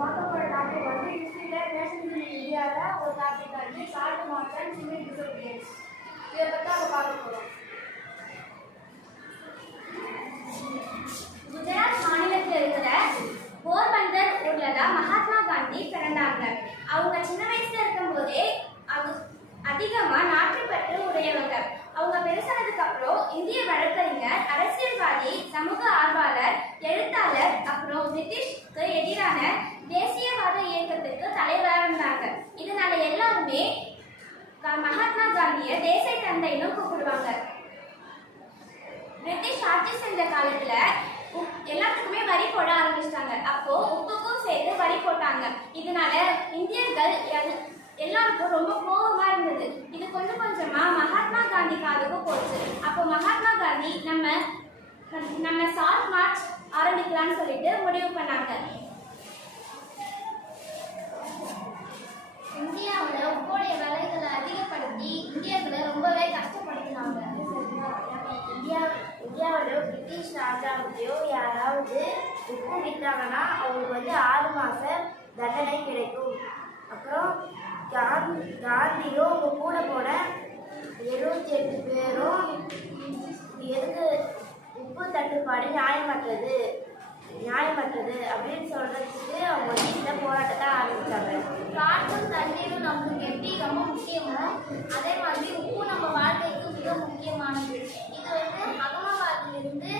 பார்க்க போகிற டாபிக் வந்து ஹிஸ்ட்ரியில் நேஷனல் இந்தியாவில் ஒரு டாபிக் வந்து salt March and civil disobedience. இதை பற்றி நம்ம பார்க்க போகிறோம். குஜராத் மாநிலத்தில் இருக்கிற போர்பந்தர் ஊர்ல தான் மகாத்மா காந்தி பிறந்தாங்க. அவங்க சின்ன வயசுல இருக்கும்போதே அதிகமா நாட்டுப்பற்று உடையவங்க. அவங்க பெருசானதுக்கு அப்புறம் இந்திய வழக்கறிஞர், அரசியல்வாதி, சமூக ஆர்வலர், எழுத்தாளர், அப்புறம் பிரிட்டிஷ்க்கு எதிரான தேசியவாத இயக்கத்துக்கு தலைவராக இருந்தாங்க. இதனால எல்லாருமே மகாத்மா காந்திய தேசிய தந்தைன்னு கூப்பிடுவாங்க. பிரிட்டிஷ் ஆட்சி செஞ்ச காலத்துல எல்லாத்துக்குமே வரி போட ஆரம்பிச்சிட்டாங்க. அப்போ உப்புக்கும் சேர்த்து வரி போட்டாங்க. இதனால இந்தியர்கள் எல்லாருக்கும் ரொம்ப கோபமா இருந்தது. இது கொஞ்சம் கொஞ்சமா மகாத்மா காந்தி காதுக்கு போச்சு. அப்போ மகாத்மா காந்தி நம்ம சால்ட் மார்ச் ஆரம்பிக்கலாம்னு சொல்லிட்டு முடிவு பண்ணாங்க. இந்தியாவில் உப்போடைய விலைகளை அதிகப்படுத்தி இந்தியர்களை ரொம்பவே கஷ்டப்படுத்தினாங்க. இந்தியாவில் பிரிட்டிஷ் ராஜாவுக்கையோ யாராவது உப்பு விற்றாங்கன்னா அவங்களுக்கு வந்து 6 மாதம் தண்டனை கிடைக்கும். அப்புறம் காந்தியும் அவங்க கூட போன 78 பேரும் எதுக்கு உப்பு தட்டுப்பாடு நியாயமற்றது அப்படின்னு சொல்றதுக்கு அவங்க வந்து இந்த போராட்டத்தை ஆரம்பித்தாங்க. காற்றும் தண்ணீரும் நம்மளுக்கு எப்படி ரொம்ப முக்கியமோ அதே மாதிரி உப்பு நம்ம வாழ்க்கைக்கு மிக முக்கியமானது. இது வந்து அகமதாபாத்திலிருந்து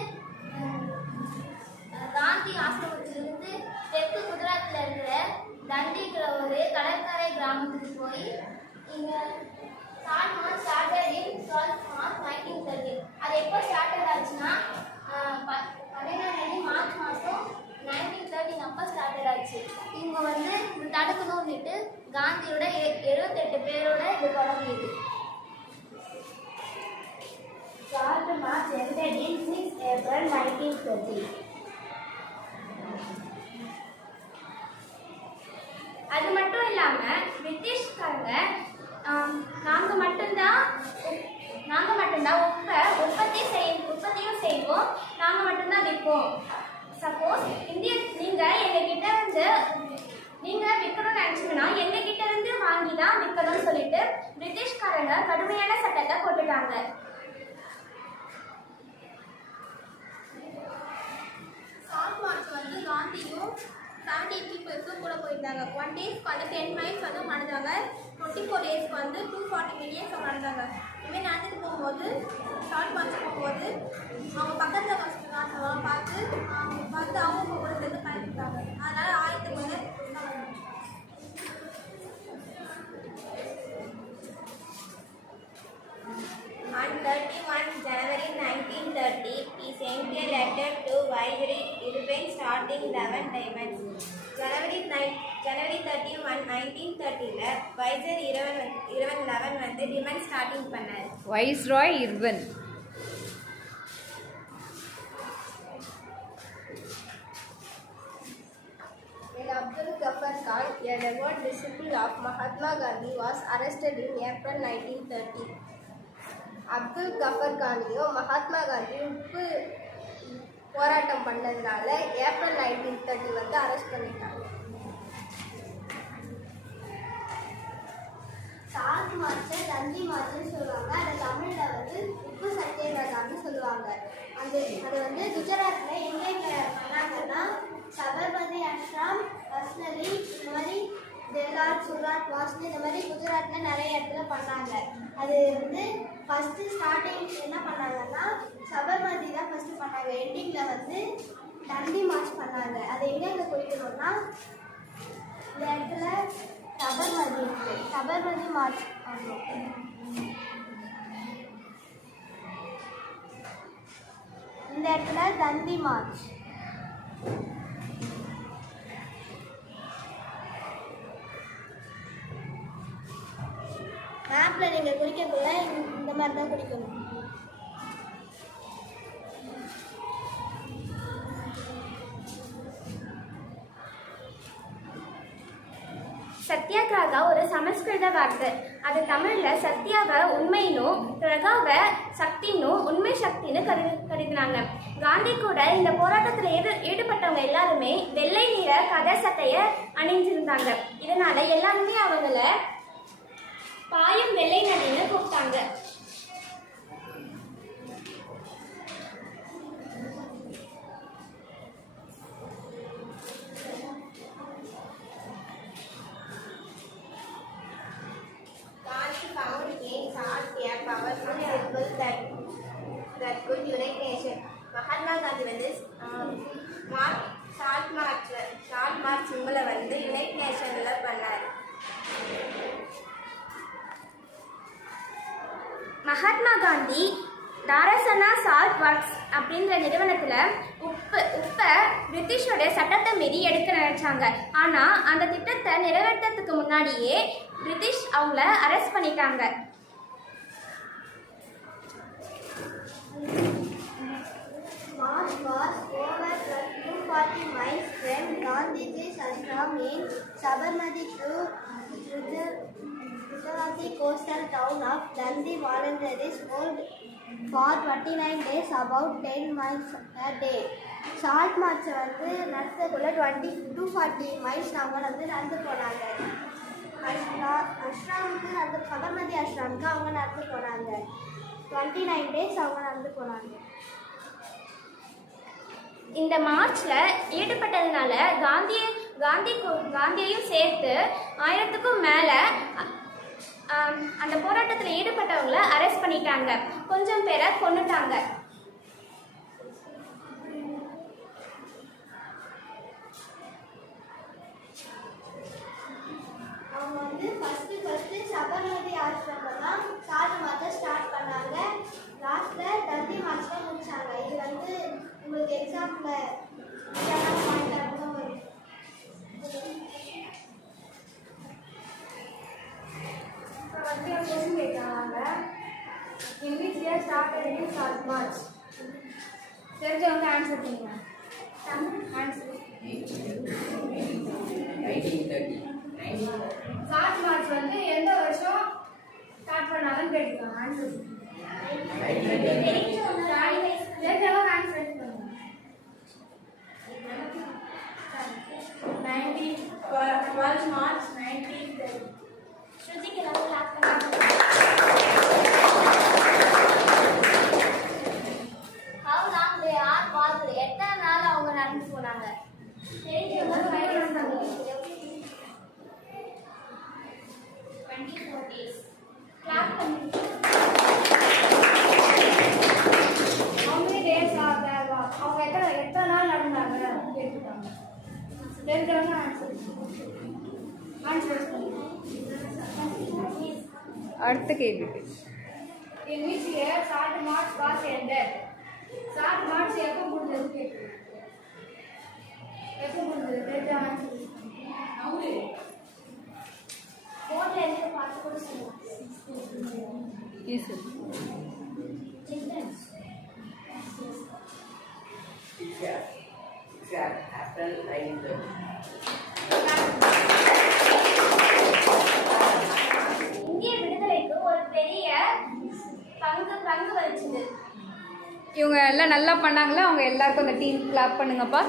காந்தி ஆசிரமத்திலிருந்து தெற்கு குஜராத்தில் இருக்கிற தண்டிங்கிற ஒரு கடற்கரை கிராமத்துக்கு போய் இங்கே salt March started in 12 March 1930. அது எப்போ ஸ்டார்டட் ஆச்சுன்னா 17 மார்ச் மாதம் 1913 அப்போ ஸ்டார்டட் ஆச்சு. இவங்க வந்து இது தடுக்கணும்னுட்டு காந்தியோட 78 பேரோட இது தொடங்கியது. Salt March ended in 6 April 1930. அது மட்டும் இல்லாம பிரிட்டிஷ்காரங்க நாங்க மட்டும்தான் உற்பத்தியும் செய்வோம், நாங்க மட்டும்தான் விற்போம். சப்போஸ் நீங்க விற்கணும்னு நினைச்சீங்கன்னா எங்க கிட்ட இருந்து வாங்கி தான் விற்கணும்னு சொல்லிட்டு பிரிட்டிஷ்காரங்க கடுமையான சட்டத்தை போட்டுட்டாங்க. சால்ட் மார்ச் வந்து காந்தியும் 70 பீப்புள்ஸும் கூட போயிருந்தாங்க. 1 டேஸ்க்கு வந்து 10 மைல்ஸ் வந்து நடந்தாங்க. 24 டேஸ்க்கு வந்து 240 மில்லியன்ஸ் நடந்தாங்க. இதுமாரி நடந்துட்டு போகும்போது சால்ட் மார்ச் போகும்போது அவங்க பக்கத்தில் கஷ்டம் பார்த்து அவங்க கூட சேர்ந்து கலந்துட்டாங்க. அதனால 1000 பேர் On 31 January 1930, he sent a letter to Viceroy Irving starting 11 diamonds. January 31, 1930 Viceroy Irving 11 வந்து டிமாண்ட் ஸ்டார்டிங் பண்ணார். Viceroy Irwin. Abdul Ghaffar Khan, a devout disciple of Mahatma Gandhi, was arrested in April 1930. Abdul கஃபர் காந்தியும் மகாத்மா காந்தியும் உப்பு போராட்டம் பண்ணதுனால April 1930 வந்து arrest பண்ணிட்டாங்க. Salt மார்ச்சை தந்தி மார்ச்னு சொல்லுவாங்க. அதை தமிழில் வந்து உப்பு சத்தியாகிரகம்னு சொல்லுவாங்க. அது வந்து குஜராத்தில் எங்கே பண்ணாங்கன்னா சபர்மதி ஆஷ்ரம், பஸ்னரி, இந்த மாதிரி தெலார், சூரத், வாஸ்னி, இந்த மாதிரி குஜராத்தில் நிறைய இடத்துல பண்ணாங்க. அது வந்து ஃபஸ்ட்டு ஸ்டார்டிங் என்ன பண்ணாங்கன்னா சபர்மதி தான் ஃபஸ்ட்டு பண்ணாங்க. எண்டிங்கில் வந்து தண்டி மார்ச் பண்ணாங்க. அதை எங்கே குறிக்கணும்னா இந்த இடத்துல சபர்மதி இருக்குது. சபர்மதி மார்ச் பண்ணணும். இந்த இடத்துல தண்டி மார்ச். மேப்பில் நீங்கள் குறிக்கக்குள்ள இந்த மாதிரி தான் குறிக்கணும். சத்தியாகிரகா ஒரு சமஸ்கிருத வார்த்தை. அது தமிழில் சத்தியாவை உண்மையினும் கிரகாவை சக்தினும் உண்மை சக்தின்னு கருதினாங்க. காந்தி கூட இந்த போராட்டத்தில் ஈடுபட்டவங்க எல்லாருமே வெள்ளை நிற கதர் சட்டையை அணிஞ்சிருந்தாங்க. இதனால எல்லாருமே அவங்கள பாயும் வெள்ளை நதின்னு கூப்பிட்டாங்க. That could unite nation. Mahatma Gandhi வந்து ஷார்ட் மார்ச் சிம்பிளை வந்து யுனைட் நேஷனில் பண்ணார். மகாத்மா காந்தி தாரசனா சால்ட் ஒர்க்ஸ் அப்படின்ற நிறுவனத்தில் உப்பை பிரிட்டிஷோட சட்டத்தை மீறி எடுக்க நினைச்சாங்க. ஆனால் அந்த திட்டத்தை நிறைவேற்றத்துக்கு முன்னாடியே பிரிட்டிஷ் அவங்கள அரெஸ்ட் பண்ணிட்டாங்க. March was over 240 miles from Gandhiji's ashram in Sabarmati to Gujarati coastal town of Dundee. Volunteers moved for 29 days, about 10 miles a day. Short March வந்து நடத்தக்குள்ள 240 மைல்ஸ் அவங்க வந்து நடந்து போனாங்க. அஷ்ராமுக்கு அந்த சபர்மதி அஷ்ராமுக்கு அவங்க நடந்து போனாங்க. 29 டேஸ் அவங்க நடந்து போனாங்க. இந்த மார்ச்சில் ஈடுபட்டதுனால காந்தியையும் சேர்த்து 1000க்கும் மேலே அந்த போராட்டத்தில் ஈடுபட்டவங்கள அரெஸ்ட் பண்ணிட்டாங்க. கொஞ்சம் பேரை கொன்னுட்டாங்க. அவங்க வந்து ஃபஸ்ட்டு சபர்மதி ஆசிரமம் தான் ஷார்ட் மார்ச்சை ஸ்டார்ட் பண்ணாங்க. லாஸ்ட்டில் தந்தி மார்ச்சில் முடிச்சாங்க. இது வந்து உங்களுக்கு எக்ஸாம்பிள் பாயிண்ட் வரும். இப்போ வந்து கொஸ்டின் கேட்குறாங்க. In which year started short March? தெரிஞ்சவங்க ஆன்சர் பண்ணுங்க. ஆன்சர் ஷார்ட் மார்ச் வந்து எந்த வருஷம் ஸ்டார்ட் பண்ணாங்கன்னு கேட்டுருக்காங்க. ஆன்சர் தெரிஞ்சவங்க ஆன்சர் பண்ணுங்க. 12 மார்ச் 1930. ஸ்ருதிக்கு எல்லாரும் கிளாஸ் பண்ணாங்க. How long they are walked? எத்தனை நாள் அவங்க நடந்து போனாங்க? தெரிஞ்சவங்க 24 days. கிளாஸ் பண்ணுங்க. How many days are there? அவங்க எத்தனை நாள் நடந்தாங்க கேட்டுருக்காங்க. தெரிஞ்சவங்க ஆன்சர் அடுத்த கேள்விக்கு. In which year short march was ended? Short march எப்போ முடிஞ்சது கேட்குறேன். எப்போ முடிஞ்சது தெரிஞ்ச ஆன்சர். போர்ட்ல இருந்து பார்த்து கூட சொல்லுவாங்க. April 9th. இந்திய விடுதலைக்கு ஒரு பெரிய பங்கு வகிச்சது. இவங்க எல்லாம் நல்லா பண்ணாங்களா? அவங்க எல்லாருக்கும் அந்த டீம் கிளாப் பண்ணுங்கப்பா.